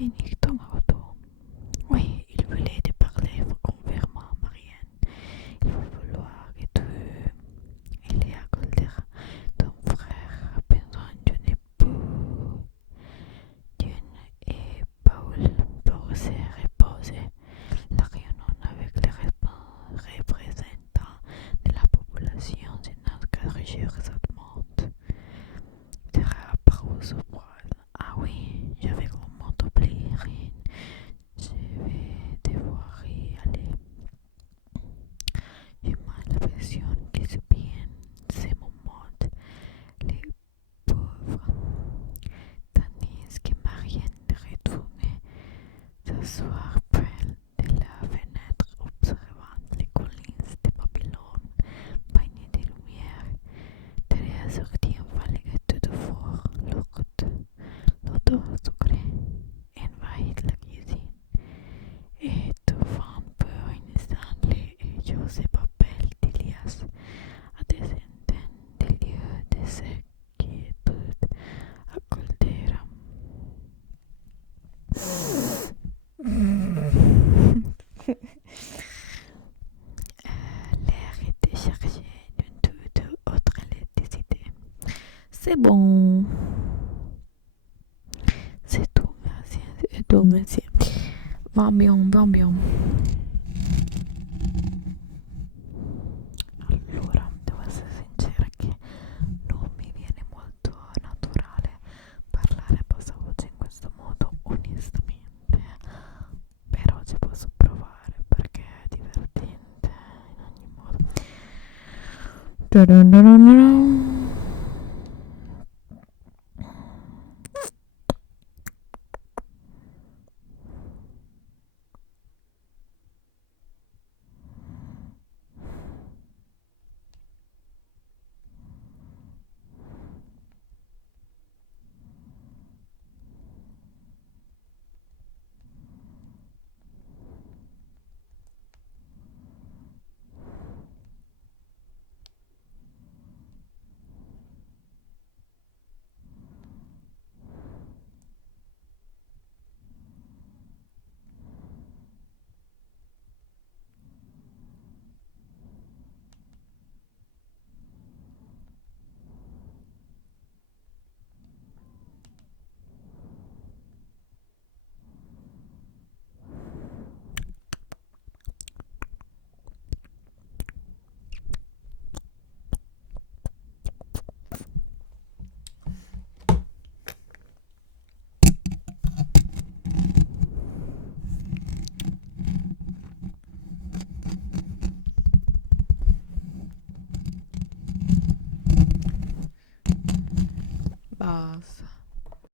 finito modo. Oui, il voulait te parler confirma Marianne. Il va falloir que tu il y a Calder, ton frère a besoin d'une épaule et Paul pour se reposer. La réunion avec les représentants de la population de notre région récemment sera apparue surprise. Ah oui, j'avais vraiment oublié rien. Je vais devoir y aller. J'ai mal l'impression que c'est bien ces moments, les pauvres. Tandis que Marianne retournait s'asseoir près de la fenêtre observant les collines de Babylone baignées de lumière. Derrière sortit un valet de fort lourd. L'odeur sucrée envahit la cuisine et trouvant peu un instant les Joseph appelle d'Ilias à des centaines de lieues de ce quiétude à Caldera. L'air était chargé d'une toute autre électricité. C'est bon. C'est tout, merci. C'est tout, merci. Va bien, va bien. Allora, devo essere sincera che non mi viene molto naturale parlare a bassa voce in questo modo, onestamente. Però ci posso provare perché è divertente in ogni modo. Basta.